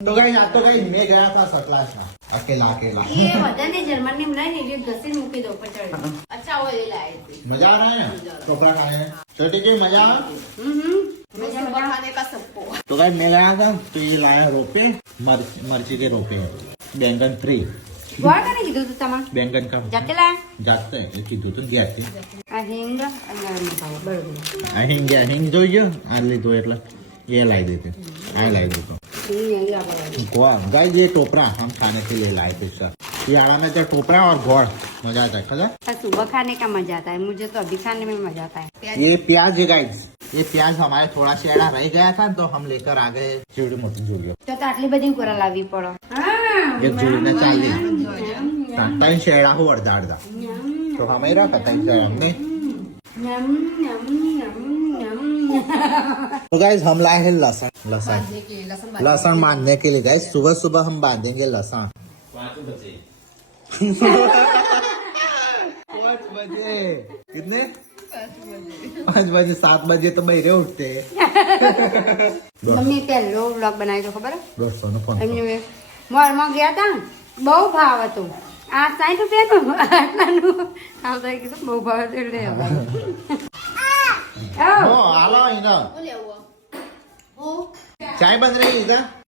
तो गाइस आज तो गाइस मैं गया था सकलाश में अकेला अकेला ये बધાને जर्मनी में नहीं ये घसी मूकी दो पर चढ़ अच्छा वो ले लाए थे मजा आ रहा है टोकरा खाने में छोटी की मजा मजा खाने का सबको तो गाइस मैं गया था तो ये लाया रोपे मिर्ची के रोपे बैंगन फ्री ગોળ કરી કીધું તું તમા बैंगन का જાતે લાયા जाते हैं ये कीधु तो ગયા છે આ હિંગ અને મસાલો બરોબર હિંગ જોઈ ગયો આ લીધો એટલે ये लाई देते आ लाई देते હિંગ અહીં આપણે गाइस ये टोपरा हम खाने के लिए लाए थे सर शियाला में तो टोपरा और घोड़ मजा आता है खबर सुबह खाने का मजा आता है मुझे तो अभी खाने में मजा आता है ये प्याज है गाइस ये प्याज हमारे थोड़ा शेड़ा रह गया था तो हम लेकर आ गए चिवड़ी मोटी जोड़ियो તો આટલી બધી કોરા લાવવી પડો एक जोड़ी ने चाली तीन शेड़ा हो अर्धा अर्धा तो हमें रखा तीन शेड़ा हमने तो गाइस हम लाए हैं लहसुन लहसुन लहसुन बांधने के लिए गाइस सुबह सुबह हम बांधेंगे लहसुन 5 बजे कितने 5 बजे 7 बजे तो बहरे उठते हैं મમ્મી પહેલો વ્લોગ બનાવ્યો તો ખબર दोस्तों ने फोन એમને મોલમાં ગયા હતા બહુ ભાવ હતો આ 60 રૂપિયાનું આટલાનું આમ તો કીધું બહુ ભાવ હતો એટલે नो आलो इधर चाय बन रही है इधर